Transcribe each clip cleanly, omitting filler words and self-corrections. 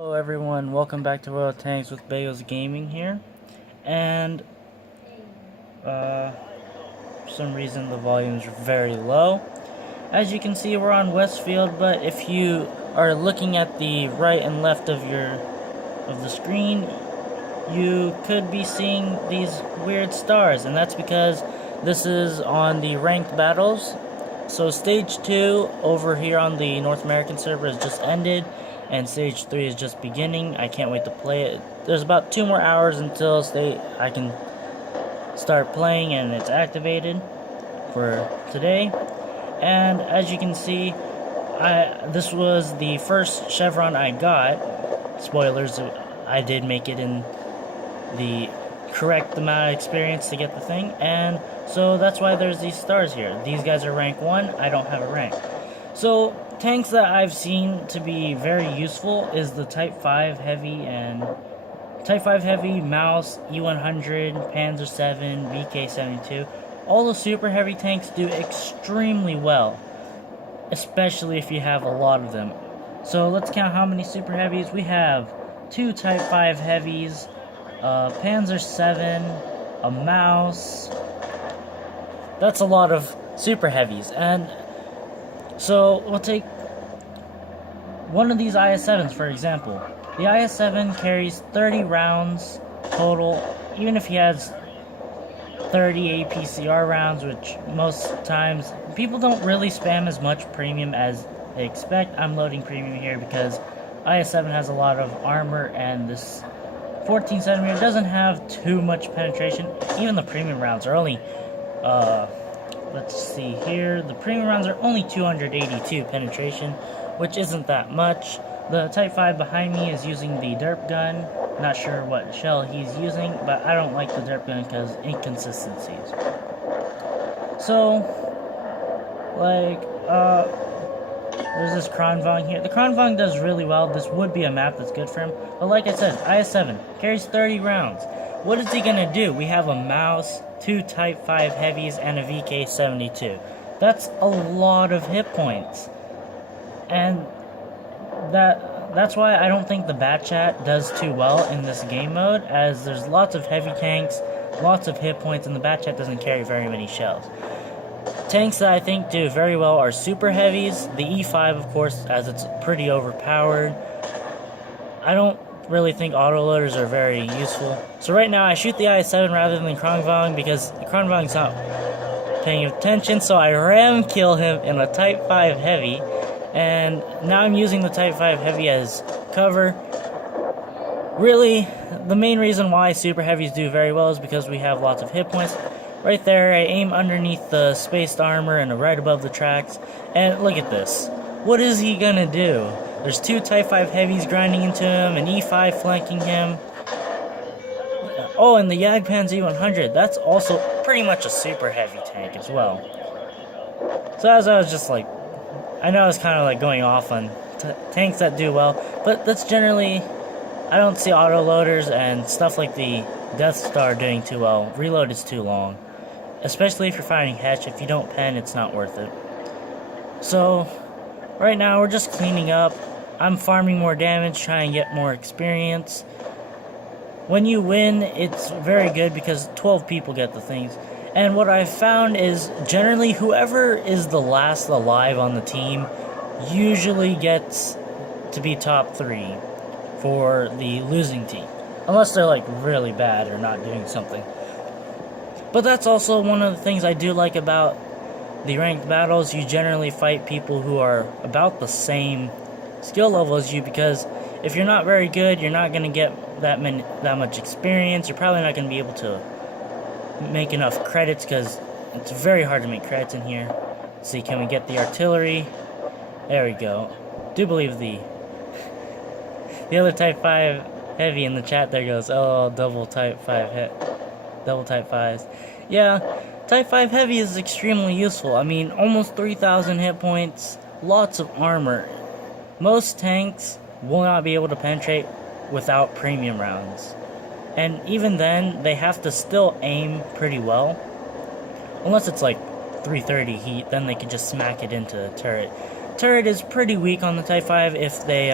Hello everyone, welcome back to Royal Tanks with Bagels Gaming here. And, for some reason the volume is very low. As you can see, we're on Westfield, but if you are looking at the right and left of the screen, you could be seeing these weird stars, and that's because this is on the ranked battles. So Stage 2 over here on the North American server has just ended, and Stage 3 is just beginning. I can't wait to play it. There's about 2 more hours until I can start playing and it's activated for today. And as you can see, this was the first chevron I got. Spoilers, I did make it in the correct amount of experience to get the thing, and so that's why there's these stars here. These guys are rank 1, I don't have a rank. So, tanks that I've seen to be very useful is the Type 5 Heavy and Type 5 Heavy, Maus, E100, Panzer 7, VK72. All the super heavy tanks do extremely well, especially if you have a lot of them. So let's count how many super heavies. We have 2 Type 5 Heavies, Panzer 7, a Maus. That's a lot of super heavies, and so we'll take one of these IS-7s for example. The IS-7 carries 30 rounds total, even if he has 30 APCR rounds, which most times people don't really spam as much premium as they expect. I'm loading premium here because IS-7 has a lot of armor, and this 14cm doesn't have too much penetration. Even the premium rounds are only, let's see here, the premium rounds are only 282 penetration, which isn't that much. The Type 5 behind me is using the derp gun. Not sure what shell he's using, but I don't like the derp gun because inconsistencies. So, like, there's this Kronvang here. The Kronvang does really well. This would be a map that's good for him. But like I said, IS-7 carries 30 rounds. What is he gonna do? We have a Maus, 2 Type 5 Heavies, and a VK72. That's a lot of hit points. And that's why I don't think the Bat Chat does too well in this game mode, as there's lots of heavy tanks, lots of hit points, and the Bat Chat doesn't carry very many shells. Tanks that I think do very well are super heavies. The E5, of course, as it's pretty overpowered. I don't really think autoloaders are very useful. So right now I shoot the IS-7 rather than the Kronvang because the Kronvang's not paying attention, so I ram kill him in a Type 5 Heavy. And now I'm using the Type 5 Heavy as cover. Really, the main reason why super heavies do very well is because we have lots of hit points. Right there, I aim underneath the spaced armor and right above the tracks. And look at this. What is he gonna do? There's 2 Type 5 Heavies grinding into him, an E5 flanking him. Oh, and the Jagdpanzer E100, that's also pretty much a super heavy tank as well. So as I was just like, I know I was kind of like going off on tanks that do well, but that's generally, I don't see autoloaders and stuff like the Death Star doing too well. Reload is too long. Especially if you're fighting Hetch. If you don't pen, it's not worth it. So, right now we're just cleaning up. I'm farming more damage, trying to get more experience. When you win, it's very good because 12 people get the things. And what I've found is generally whoever is the last alive on the team usually gets to be top 3 for the losing team. Unless they're like really bad or not doing something. But that's also one of the things I do like about the ranked battles. You generally fight people who are about the same skill level as you, because if you're not very good, you're not going to get that much experience. You're probably not going to be able to make enough credits because it's very hard to make credits in here. Let's see, can we get the artillery? There we go. Do believe the other Type 5 Heavy in the chat there goes, oh, double Type 5s. Yeah, Type 5 Heavy is extremely useful. I mean, almost 3,000 hit points, lots of armor. Most tanks will not be able to penetrate without premium rounds. And even then, they have to still aim pretty well. Unless it's like 330 heat, then they can just smack it into the turret. Turret is pretty weak on the Type 5 if they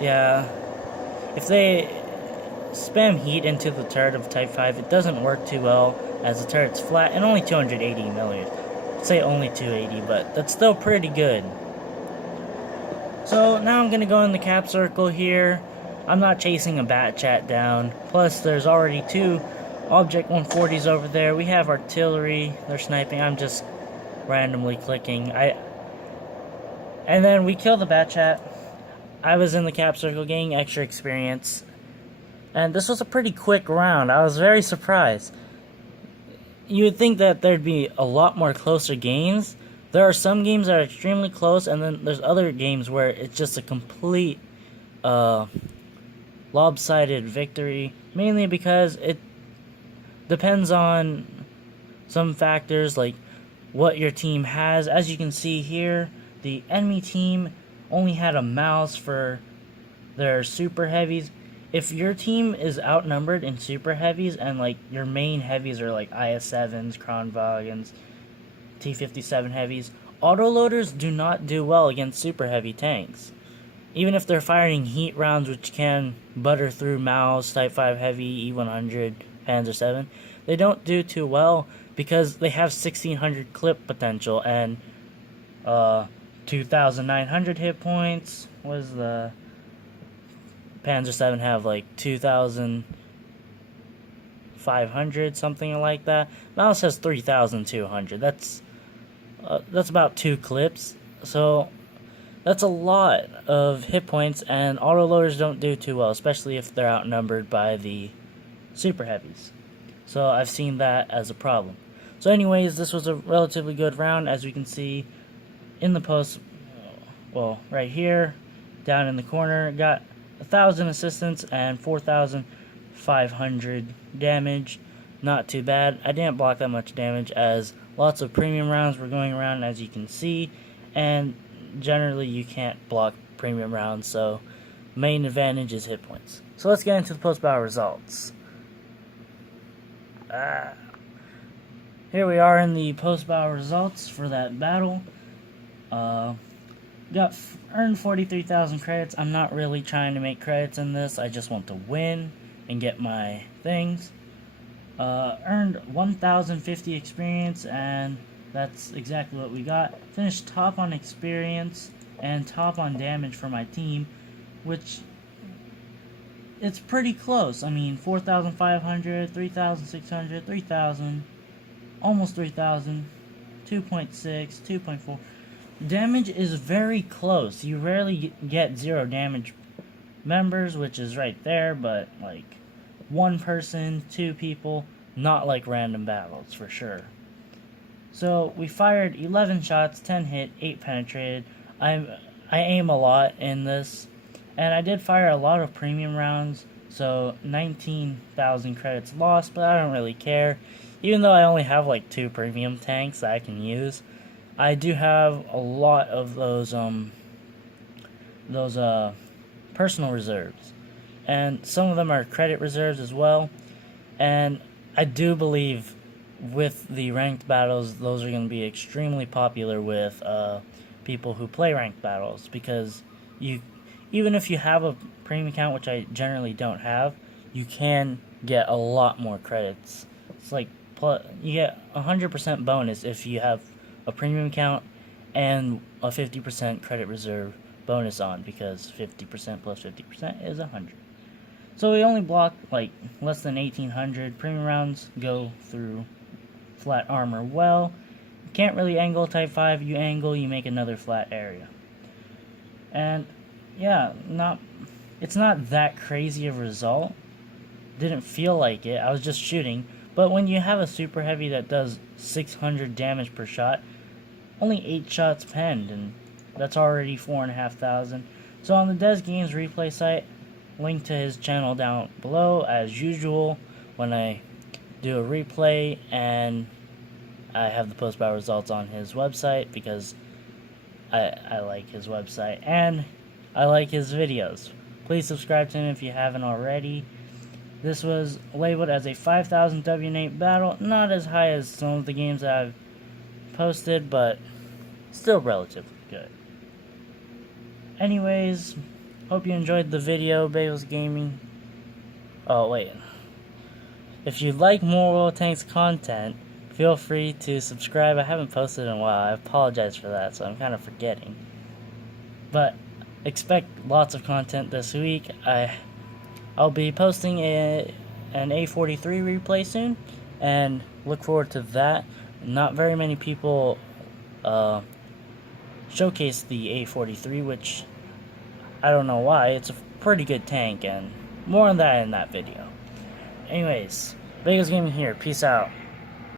Yeah, if they spam heat into the turret of Type 5, it doesn't work too well, as the turret's flat and only 280 millimeters. I'd say only 280, but that's still pretty good. So now I'm going to go in the cap circle here. I'm not chasing a Bat Chat down. Plus, there's already 2 Object 140s over there. We have artillery. They're sniping. I'm just randomly clicking. And then we kill the Bat Chat. I was in the cap circle getting extra experience. And this was a pretty quick round. I was very surprised. You would think that there'd be a lot more closer games. There are some games that are extremely close, and then there's other games where it's just a complete lopsided victory, mainly because it depends on some factors like what your team has. As you can see here, the enemy team only had a mouse for their super heavies. If your team is outnumbered in super heavies and like your main heavies are like IS-7s, Kranvagans, T-57 heavies, autoloaders do not do well against super heavy tanks. Even if they're firing heat rounds which can butter through Maus, Type 5 heavy, E-100, Panzer 7, they don't do too well because they have 1600 clip potential and 2,900 hit points. What is the Panzer 7 have? Like 2,500, something like that. Maus has 3,200. That's about 2 clips. So that's a lot of hit points, and autoloaders don't do too well, especially if they're outnumbered by the super heavies. So I've seen that as a problem. So anyways, this was a relatively good round. As we can see in the post, well, right here, down in the corner, got 1,000 assistance and 4,500 damage. Not too bad. I didn't block that much damage as lots of premium rounds were going around, as you can see, and generally you can't block premium rounds, so main advantage is hit points. So let's get into the post-battle results. Here we are in the post-battle results for that battle. Earned 43,000 credits. I'm not really trying to make credits in this. I just want to win and get my things. Earned 1,050 experience, and that's exactly what we got. Finished top on experience and top on damage for my team, which it's pretty close. I mean, 4,500, 3,600, 3,000, almost 3,000, 2.6, 2.4. Damage is very close. You rarely get 0 damage members, which is right there, but like 1 person, 2 people, not like random battles for sure. So we fired 11 shots, 10 hit, 8 penetrated. I aim a lot in this, and I did fire a lot of premium rounds, so 19,000 credits lost, but I don't really care. Even though I only have like 2 premium tanks that I can use, I do have a lot of those personal reserves, and some of them are credit reserves as well. And I do believe with the ranked battles, those are going to be extremely popular with people who play ranked battles, because even if you have a premium account, which I generally don't have, you can get a lot more credits. It's like you get 100% bonus if you have a premium account and a 50% credit reserve bonus on, because 50% plus 50% is 100. So we only block like less than 1,800. Premium rounds go through flat armor well. You can't really angle Type 5. You angle, you make another flat area. And yeah, it's not that crazy of a result. Didn't feel like it. I was just shooting. But when you have a super heavy that does 600 damage per shot, only 8 shots penned, and that's already 4,500. So on the Des Games replay site, link to his channel down below as usual when I do a replay, and I have the post-battle results on his website because I like his website and I like his videos. Please subscribe to him if you haven't already. This was labeled as a 5,000 W8 battle, not as high as some of the games that I've posted, but still relatively good. Anyways, Hope you enjoyed the video, Bagels Gaming. Oh, wait. If you like more World of Tanks content, feel free to subscribe. I haven't posted in a while. I apologize for that, so I'm kind of forgetting. But expect lots of content this week. I'll be posting an A43 replay soon, and look forward to that. Not very many people showcase the A43, which I don't know why. It's a pretty good tank, and more on that in that video. Anyways, Bagels Gaming here. Peace out.